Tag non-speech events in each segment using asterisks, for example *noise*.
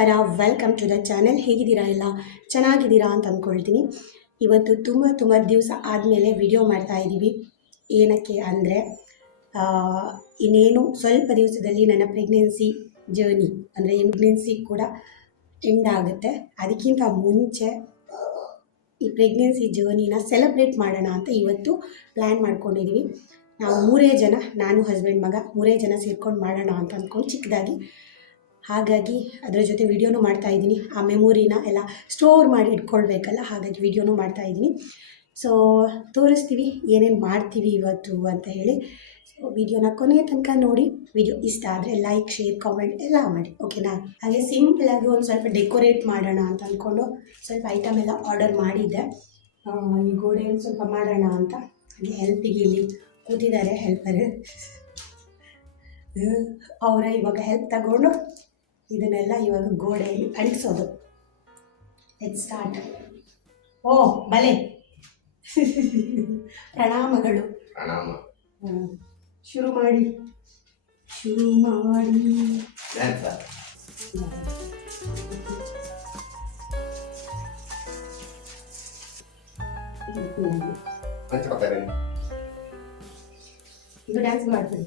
ನಮಸ್ಕಾರ welcome to the channel ಹೇಗಿದ್ದೀರಾ ಎಲ್ಲ? ಚೆನ್ನಾಗಿದ್ದೀರಾ ಅಂತ ಅಂದ್ಕೊಳ್ತೀನಿ. ಇವತ್ತು ತುಂಬ ತುಂಬ ದಿವಸ ಆದಮೇಲೆ ವಿಡಿಯೋ ಮಾಡ್ತಾ ಇದ್ದೀವಿ. ಏನಕ್ಕೆ ಅಂದರೆ ಇನ್ನೇನು ಸ್ವಲ್ಪ ದಿವಸದಲ್ಲಿ ನನ್ನ ಪ್ರೆಗ್ನೆನ್ಸಿ ಜರ್ನಿ ಅಂದರೆ ಪ್ರೆಗ್ನೆನ್ಸಿ ಕೂಡ ಎಂಡ್ ಆಗುತ್ತೆ. ಅದಕ್ಕಿಂತ ಮುಂಚೆ, ಈ ಪ್ರೆಗ್ನೆನ್ಸಿ ಜರ್ನಿನ ಸೆಲೆಬ್ರೇಟ್ ಮಾಡೋಣ ಅಂತ ಇವತ್ತು ಪ್ಲ್ಯಾನ್ ಮಾಡ್ಕೊಂಡಿದ್ದೀವಿ. ನಾವು ಮೂರೇ ಜನ, ನಾನು ಹಸ್ಬೆಂಡ್ ಮಗ, ಮೂರೇ ಜನ ಸೇರ್ಕೊಂಡು ಮಾಡೋಣ ಅಂತ ಅಂದ್ಕೊಂಡು ಚಿಕ್ಕದಾಗಿ ಹಾಗಾಗಿ ಅದರ ಜೊತೆ ವಿಡಿಯೋನೂ ಮಾಡ್ತಾ ಇದ್ದೀನಿ. ಆ ಮೆಮೊರಿನ ಎಲ್ಲ ಸ್ಟೋರ್ ಮಾಡಿ ಇಟ್ಕೊಳ್ಬೇಕಲ್ಲ, ಹಾಗಾಗಿ ವಿಡಿಯೋನೂ ಮಾಡ್ತಾ ಇದ್ದೀನಿ. ಸೊ ತೋರಿಸ್ತೀವಿ ಏನೇನು ಮಾಡ್ತೀವಿ ಇವತ್ತು ಅಂತ ಹೇಳಿ. ಸೊ ವಿಡಿಯೋನ ಕೊನೆಯ ತನಕ ನೋಡಿ. ವಿಡಿಯೋ ಇಷ್ಟ ಆದರೆ ಲೈಕ್ ಶೇರ್ ಕಾಮೆಂಟ್ ಎಲ್ಲ ಮಾಡಿ ಓಕೆನಾ ಹಾಗೆ ಸಿಂಪಲಾಗಿ ಒಂದು ಸ್ವಲ್ಪ ಡೆಕೋರೇಟ್ ಮಾಡೋಣ ಅಂತ ಅಂದ್ಕೊಂಡು ಸ್ವಲ್ಪ ಐಟಮ್ ಎಲ್ಲ ಆರ್ಡರ್ ಮಾಡಿದ್ದೆ. ಈ ಗೋಡೆ ಸ್ವಲ್ಪ ಮಾಡೋಣ ಅಂತ. ಹಾಗೆ ಹೆಲ್ಪಿಗೆ ಇಲ್ಲಿ ಕೂತಿದ್ದಾರೆ ಹೆಲ್ಪರ್ *laughs* ಅವರ ಇವಾಗ ಹೆಲ್ಪ್ ತಗೊಂಡು ಇದನ್ನೆಲ್ಲ ಇವಾಗ ಗೋಡೆಯಲ್ಲಿ ಅಂಟಿಸೋದು ಲೆಟ್ ಸ್ಟಾರ್ಟ್ ಓ ಬಲೆ. ಪ್ರಣಾಮಗಳು. ಪ್ರಣಾಮ. ಹ್ಮ್. ಶುರು ಮಾಡಿ. ಶುರು ಮಾಡಿ. ಡ್ಯಾನ್ಸ ಹಂಚ್ಕೊತಾರೆ ಇದು ಡ್ಯಾನ್ಸ್ ಮಾಡ್ತೀನಿ.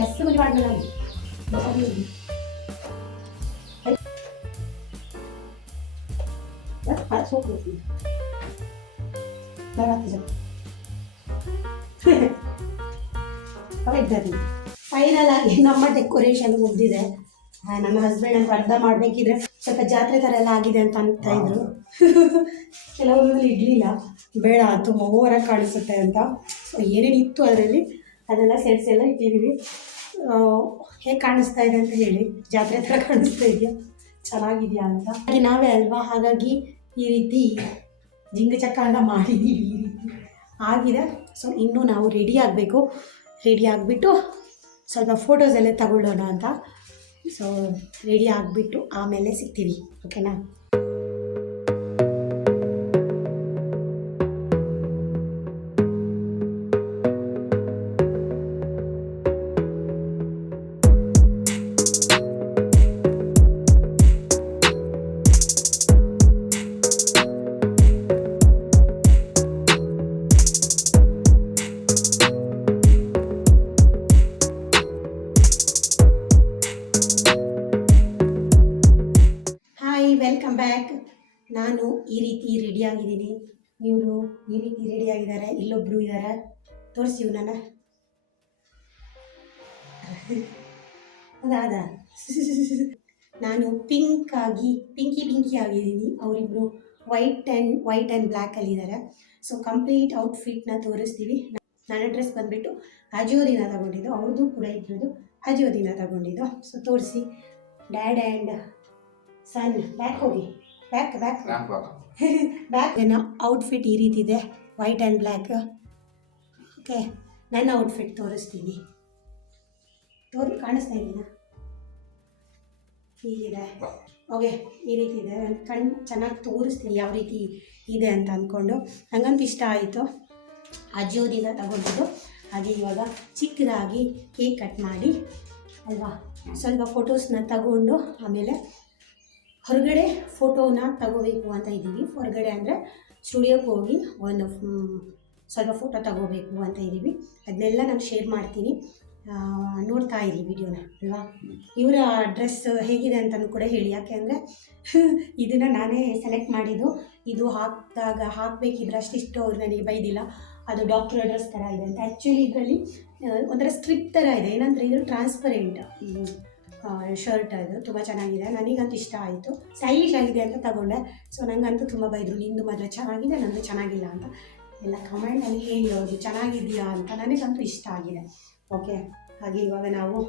ಎಷ್ಟು ಮಾಡಿದೆ ನಾನು. ಫೈನಲ್ ಆಗಿ ನಮ್ಮ ಡೆಕೋರೇಷನ್ ಮುಗ್ದಿದೆ. ನನ್ನ ನಮ್ಮ ಹಸ್ಬೆಂಡ್ ಅಂತ ಅರ್ಧ ಮಾಡಬೇಕಿದ್ರೆ ಸ್ವಲ್ಪ ಜಾತ್ರೆ ಥರ ಎಲ್ಲ ಆಗಿದೆ ಅಂತ ಅಂತ ಇದ್ರು. *laughs* ಕೆಲವೊಂದ್ರಲ್ಲಿ ಇಡ್ಲಿಲ್ಲ. ಬೇಡ ತುಂಬ ಓವರಾಗಿ ಕಾಣಿಸುತ್ತೆ ಅಂತ. ಸೊ ಏನೇನಿತ್ತು ಅದರಲ್ಲಿ? ಅದೆಲ್ಲ ಸೇರಿಸಿ ಎಲ್ಲ ಇಟ್ಟಿದ್ದೀವಿ. ಹೇಗೆ ಕಾಣಿಸ್ತಾ ಇದೆ ಅಂತ ಹೇಳಿ, ಜಾತ್ರೆ ಥರ ಕಾಣಿಸ್ತಾ ಇದೆಯಾ? ಚೆನ್ನಾಗಿದೆಯಾ ಅಂತ. ಹಾಗೆ ನಾವೇ ಅಲ್ವಾ? ಹಾಗಾಗಿ ಈ ರೀತಿ ಜಿಂಗ ಚಕ್ಕ ಎಲ್ಲ ಮಾಡಿದ್ದೀವಿ ಈ ರೀತಿ. ಆಗಿದೆ. ಸೊ ಇನ್ನೂ ನಾವು ರೆಡಿ ಆಗಬೇಕು. ರೆಡಿ ಆಗಿಬಿಟ್ಟು ಸ್ವಲ್ಪ ಫೋಟೋಸ್ ಎಲ್ಲ ತಗೊಳ್ಳೋಣ ಅಂತ. ಸೊ ರೆಡಿ ಆಗಿಬಿಟ್ಟು ಆಮೇಲೆ ಸಿಗ್ತೀವಿ. ಓಕೆನಾ ನಾನು ಈ ರೀತಿ ರೆಡಿ ಆಗಿದ್ದೀನಿ ಇವರು ಈ ರೀತಿ ರೆಡಿ ಆಗಿದ್ದಾರೆ ಇಲ್ಲೊಬ್ರು ಇದ್ದಾರೆ ತೋರಿಸಿ ನನ್ನ ಅದಾದ ನಾನು ಪಿಂಕ್ ಆಗಿ ಪಿಂಕಿ ಪಿಂಕಿ ಆಗಿದ್ದೀನಿ. ಅವರಿಬ್ಬರು ವೈಟ್ ಆ್ಯಂಡ್ ವೈಟ್ ಆ್ಯಂಡ್ ಬ್ಲ್ಯಾಕಲ್ಲಿ ಇದ್ದಾರೆ ಸೊ ಕಂಪ್ಲೀಟ್ ಔಟ್ಫಿಟ್ನ ತೋರಿಸ್ತೀವಿ. ನನ್ನ ಡ್ರೆಸ್ ಬಂದುಬಿಟ್ಟು ಅಜಿಯೋದಿನ ತಗೊಂಡಿದ್ದು. ಅವ್ರದ್ದು ಕೂಡ ಇಬ್ಬರದು ಅಜಿಯೋದಿನ ತಗೊಂಡಿದ್ದು. ಸೊ ತೋರಿಸಿ. ಡ್ಯಾಡ್ ಆ್ಯಂಡ್ ಸನ್ ಬ್ಯಾಕ್ ಹೋಗಿ. ಬ್ಯಾಕ್ ಬ್ಯಾಕ್ ಬ್ಯಾಕ್ ನನ್ನ ಔಟ್ಫಿಟ್ ಈ ರೀತಿ ಇದೆ. ವೈಟ್ ಆ್ಯಂಡ್ ಬ್ಲ್ಯಾಕ್ ಓಕೆ ನನ್ನ ಔಟ್ಫಿಟ್ ತೋರಿಸ್ತೀನಿ. ತೋರಿ ಕಾಣಿಸ್ತಾ ಇದ್ದೀನ ಹೀಗಿದೆ. ಓಕೆ ಈ ರೀತಿ ಇದೆ. ನನ್ನ ಕಣ್ಣು ಚೆನ್ನಾಗಿ ತೋರಿಸ್ತೀನಿ ಯಾವ ರೀತಿ ಇದೆ ಅಂತ ಅಂದ್ಕೊಂಡು ನನಗಂತೂ ಇಷ್ಟ ಆಯಿತು. ಅಜ್ಜಿಯವರಿಂದ ತಗೊಂಡಿದ್ದು. ಅದು ಇವಾಗ ಚಿಕ್ಕದಾಗಿ ಕೇಕ್ ಕಟ್ ಮಾಡಿ ಅಲ್ವಾ? ಸ್ವಲ್ಪ ಫೋಟೋಸ್ನ ತಗೊಂಡು ಆಮೇಲೆ ಹೊರಗಡೆ ಫೋಟೋನ ತಗೋಬೇಕು ಅಂತ ಇದ್ದೀವಿ. ಹೊರಗಡೆ ಅಂದರೆ ಸ್ಟುಡಿಯೋಕ್ಕೆ ಹೋಗಿ ಒಂದು ಸ್ವಲ್ಪ ಫೋಟೋ ತಗೋಬೇಕು ಅಂತ ಇದ್ದೀವಿ. ಅದನ್ನೆಲ್ಲ ನಾನು ಶೇರ್ ಮಾಡ್ತೀನಿ. ನೋಡ್ತಾ ಇರಿ ವಿಡಿಯೋನ, ಅಲ್ವಾ? ಇವರ ಡ್ರೆಸ್ ಹೇಗಿದೆ ಅಂತಲೂ ಕೂಡ ಹೇಳಿ. ಯಾಕೆ ಅಂದರೆ, *laughs* ಇದನ್ನು ನಾನೇ ಸೆಲೆಕ್ಟ್ ಮಾಡಿದ್ದು. ಇದು ಹಾಕಿದಾಗ, ಹಾಕಬೇಕಿದ್ರೆ ಅಷ್ಟಿಷ್ಟು ಅವ್ರು ನನಗೆ ಬೈದಿಲ್ಲ. ಅದು ಡಾಕ್ಟರ್ ಡ್ರೆಸ್ ಥರ ಇದೆ ಅಂತ. ಆ್ಯಕ್ಚುಲಿ ಇದರಲ್ಲಿ ಒಂಥರ ಸ್ಟ್ರಿಪ್ ಥರ ಇದೆ. ಏನಂದರೆ ಇದು ಟ್ರಾನ್ಸ್ಪರೆಂಟ್ ಶರ್ಟ್ ಅದು ತುಂಬ ಚೆನ್ನಾಗಿದೆ. ನನಗಂತೂ ಇಷ್ಟ ಆಯಿತು. ಸ್ಟೈಲಿಶ್ ಆಗಿದೆ ಅಂತ ತಗೊಂಡೆ. ಸೊ ನನಗಂತೂ ತುಂಬ ಬೈದರು ನಿಂದು ಮಾತ್ರ ಚೆನ್ನಾಗಿದೆ ನಂದು ಚೆನ್ನಾಗಿಲ್ಲ ಅಂತ. ಎಲ್ಲ ಕಮೆಂಟಲ್ಲಿ ಹೇಳಿರೋದು ಚೆನ್ನಾಗಿದೆಯಾ ಅಂತ. ನನಗಂತೂ ಇಷ್ಟ ಆಗಿದೆ. ಓಕೆ ಹಾಗೆ ಇವಾಗ ನಾವು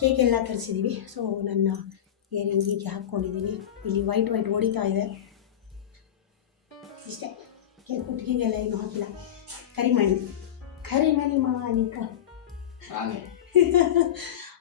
ಕೇಕ್ ಎಲ್ಲ ತರಿಸಿದ್ದೀವಿ ಸೊ ನನ್ನ ಏರಿಂಗ್ ಹೀಗೆ ಹಾಕ್ಕೊಂಡಿದ್ದೀನಿ ಇಲ್ಲಿ ವೈಟ್ ವೈಟ್ ಹೊಡಿತಾ ಇದೆ. ಇಷ್ಟೇ. ಕೇಕ್ ಕುಟ್ಟಿಗೆಲ್ಲ ಏನು ಹಾಕಿಲ್ಲ. ಕರಿಮಣಿ ಮಾಡಿ ಕರಿ *laughs*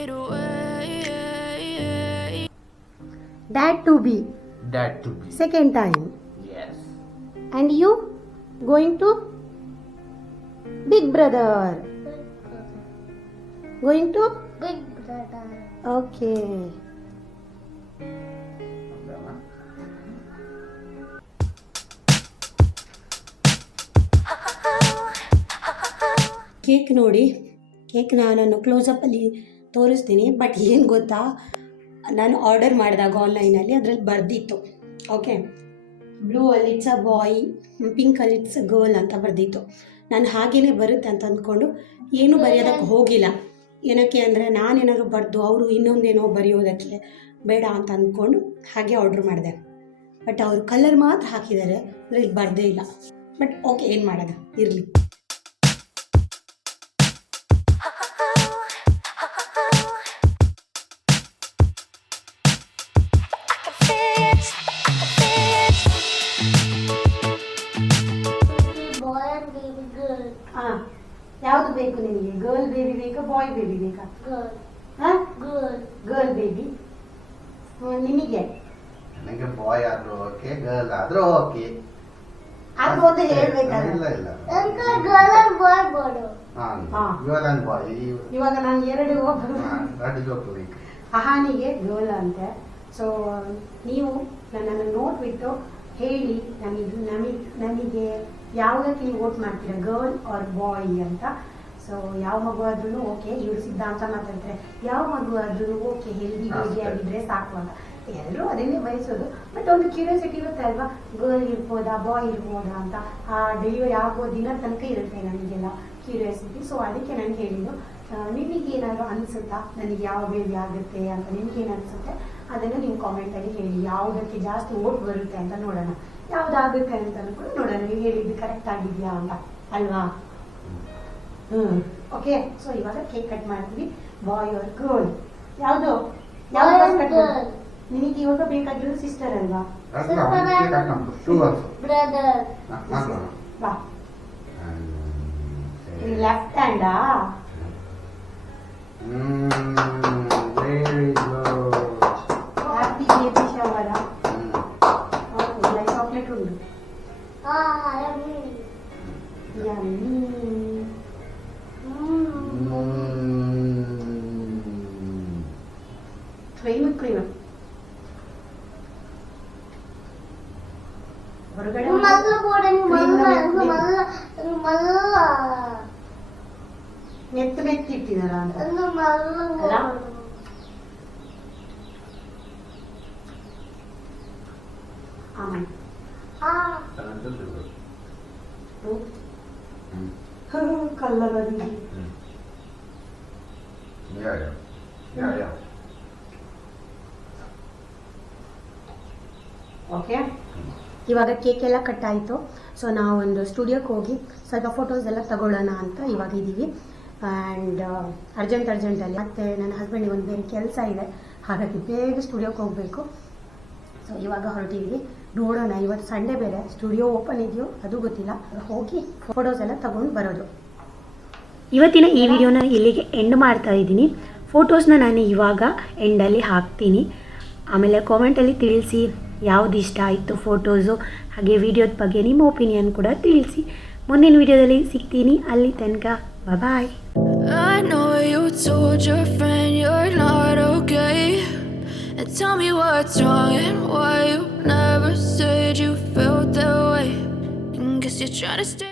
you fade away. Dad to be That to be. Second time Yes. And you going to big brother going to Big brother. Okay *laughs* cake ನೋಡಿ ಕೇಕ್ನ ನಾನು ಕ್ಲೋಸಪ್ಪಲ್ಲಿ ತೋರಿಸ್ತೀನಿ ಬಟ್ ಏನು ಗೊತ್ತಾ? ನಾನು ಆರ್ಡರ್ ಮಾಡಿದಾಗ ಆನ್ಲೈನಲ್ಲಿ ಅದರಲ್ಲಿ ಬರೆದಿತ್ತು. ಓಕೆ ಬ್ಲೂ ಅಲ್ಲಿ ಇಟ್ಸ್ ಅ ಬಾಯ್ ಪಿಂಕ್ ಅಲ್ಲಿ ಇಟ್ಸ್ ಅ ಗರ್ಲ್ ಅಂತ ಬರೆದಿತ್ತು. ನಾನು ಹಾಗೇನೆ ಬರುತ್ತೆ ಅಂತ ಅಂದ್ಕೊಂಡು ಏನು ಬರೆಯೋದಕ್ಕೆ ಹೋಗಿಲ್ಲ. ಏನಕ್ಕೆ ಅಂದರೆ ನಾನೇನಾದ್ರು ಬರೆದು ಅವರು ಇನ್ನೊಂದೇನೋ ಬರೆಯೋದಕ್ಕೆ ಬೇಡ ಅಂತ ಅಂದ್ಕೊಂಡು ಹಾಗೆ ಆರ್ಡ್ರ್ ಮಾಡಿದೆ. ಬಟ್ ಅವರು ಕಲರ್ ಮಾತ್ರ ಹಾಕಿದ್ದಾರೆ ಅದ್ರಲ್ಲಿ ಬರದೇ ಇಲ್ಲ. ಬಟ್ ಓಕೆ ಏನು ಮಾಡೋದು? ಇರಲಿ. ಬಾಯ್ ಬೇಬಿ ಬೇಕಾ? Girl. ಹಾಂ? Girl. ಗರ್ಲ್ ಬೇಬಿ ನಿಮಗೆ? ನನಗೆ ಬಾಯ್ ಆದ್ರೂ ಓಕೆ ಗರ್ಲ್ ಆದ್ರೂ ಓಕೆ ಅದು ಒಂದು ಇಲ್ಲ ಹೇಳ್ಬೇಕಾದ್ರೆ. ಇಲ್ಲ Uncle, girl and boy bodo. ಹಾ ಹಾ. ಇವಾಗ ನಾನು ಬಾಯ್ ಇವಾಗ ನಾನು ಎರಡು ಒಬ್ಬರು ರೆಡಿ ಹೋಗ್ತೀವಿ ಅಹಾನಿಗೆ ಗರ್ಲ್ ಅಂತೆ. ಸೊ ನೀವು ನನ್ನನ್ನು ನೋಡ್ಬಿಟ್ಟು ಹೇಳಿ ನಮಗೆ ನಮಗೆ ನನಗೆ ಯಾವುದಕ್ಕೆ ನೀವು ವೋಟ್ ಮಾಡ್ತೀರಾ ಗರ್ಲ್ ಆರ್ ಬಾಯ್ ಅಂತ. ಸೊ ಯಾವ ಮಗು ಆದ್ರೂ ಓಕೆ ಇವರು ಸಿದ್ಧಾಂತ ಮಾತಾಡ್ತಾರೆ. ಯಾವ ಮಗು ಆದ್ರೂ ಓಕೆ ಹೆಲ್ದಿ ಬೇಬಿ ಆಗಿದ್ರೆ ಸಾಕು ಅಂತ. ಎಲ್ಲರೂ ಅದನ್ನೇ ಬಯಸೋದು. ಬಟ್ ಒಂದು ಕ್ಯೂರಿಯಾಸಿಟಿ ಇರುತ್ತೆ ಅಲ್ವಾ? ಗರ್ಲ್ ಇರ್ಬೋದಾ ಬಾಯ್ ಇರ್ಬೋದಾ ಅಂತ. ಆ ಡೆಲಿವರಿ ಆಗೋ ದಿನ ತನಕ ಇರುತ್ತೆ ನನಗೆಲ್ಲ ಕ್ಯೂರಿಯಾಸಿಟಿ ಸೊ ಅದಕ್ಕೆ ನಾನು ಹೇಳಿದ್ದು ನಿಮಗೇನಾದ್ರು ಅನಿಸುತ್ತಾ? ನನಗೆ ಯಾವ ಬೇಬಿ ಆಗುತ್ತೆ ಅಂತ ನಿಮಗೇನು ಅನಿಸುತ್ತೆ? ಅದನ್ನು ನೀವು ಕಾಮೆಂಟಲ್ಲಿ ಹೇಳಿ. ಯಾವುದಕ್ಕೆ ಜಾಸ್ತಿ ಓಟ್ ಬರುತ್ತೆ ಅಂತ ನೋಡೋಣ. ಯಾವುದಾಗುತ್ತೆ ಅಂತ ಕೂಡ ನೋಡೋಣ. ನೀವು ಹೇಳಿದ್ದು ಕರೆಕ್ಟ್ ಆಗಿದೆಯಾ ಅಂತ. ಅಲ್ವಾ? ಓಕೆ ಸೊ ಇವಾಗ ಕೇಕ್ ಕಟ್ ಮಾಡ್ತೀವಿ. ಬಾಯ್ ಆರ್ ಗರ್ಲ್ ಯಾವುದು? Boy and girl. ನಿನಗೆ ಇವಾಗ ಬೇಕಾಗಿರೋದು ಸಿಸ್ಟರ್ ಅಲ್ವಾ? Too also Brother. ಬಾ left ಹ್ಯಾಂಡಾ very good happy baby shower chocolate meth മെത്തി ഇട്ടിരുന്നതാണ് അല്ല കള്ളറടി Ja, ja. Ja, ja. Okay. ಇವಾಗ ಕೇಕ್ ಎಲ್ಲ ಕಟ್ ಆಯಿತು. ಸೊ ನಾವೊಂದು ಸ್ಟುಡಿಯೋಕ್ಕೆ ಹೋಗಿ ಸ್ವಲ್ಪ ಫೋಟೋಸ್ ಎಲ್ಲ ತಗೊಳ್ಳೋಣ ಅಂತ ಇವಾಗ ಇದ್ದೀವಿ ಆ್ಯಂಡ್ ಅರ್ಜೆಂಟ್ ಅರ್ಜೆಂಟಲ್ಲಿ ಮತ್ತು ನನ್ನ ಹಸ್ಬೆಂಡಿಗೆ ಒಂದು ಬೇರೆ ಕೆಲಸ ಇದೆ. ಹಾಗಾಗಿ ಬೇಗ ಸ್ಟುಡಿಯೋಕ್ಕೆ ಹೋಗಬೇಕು. ಸೊ ಇವಾಗ ಹೊರಟಿದ್ವಿ. ನೋಡೋಣ, ಇವತ್ತು ಸಂಡೇ ಬೇರೆ. ಸ್ಟುಡಿಯೋ ಓಪನ್ ಇದೆಯೋ, ಅದು ಗೊತ್ತಿಲ್ಲ. ಹೋಗಿ ಫೋಟೋಸ್ ಎಲ್ಲ ತಗೊಂಡು ಬರೋದು. ಇವತ್ತಿನ ಈ ವಿಡಿಯೋನ ಇಲ್ಲಿಗೆ ಎಂಡ್ ಮಾಡ್ತಾ ಇದ್ದೀನಿ. ಫೋಟೋಸ್ನ ನಾನು ಇವಾಗ ಎಂಡಲ್ಲಿ ಹಾಕ್ತೀನಿ. ಆಮೇಲೆ ಕಾಮೆಂಟಲ್ಲಿ ತಿಳಿಸಿ. ಯಾವ್ದು ಇಷ್ಟ ಆಯಿತು ಫೋಟೋಸು ಹಾಗೆ ವಿಡಿಯೋದ ಬಗ್ಗೆ ನಿಮ್ಮ ಒಪಿನಿಯನ್ ಕೂಡ ತಿಳಿಸಿ ಮುಂದಿನ ವಿಡಿಯೋದಲ್ಲಿ ಸಿಗ್ತೀನಿ ಅಲ್ಲಿ ತನಕ ಬಾಯ್ tell me what's wrong and why you never said you felt that way. And guess you're trying to stay.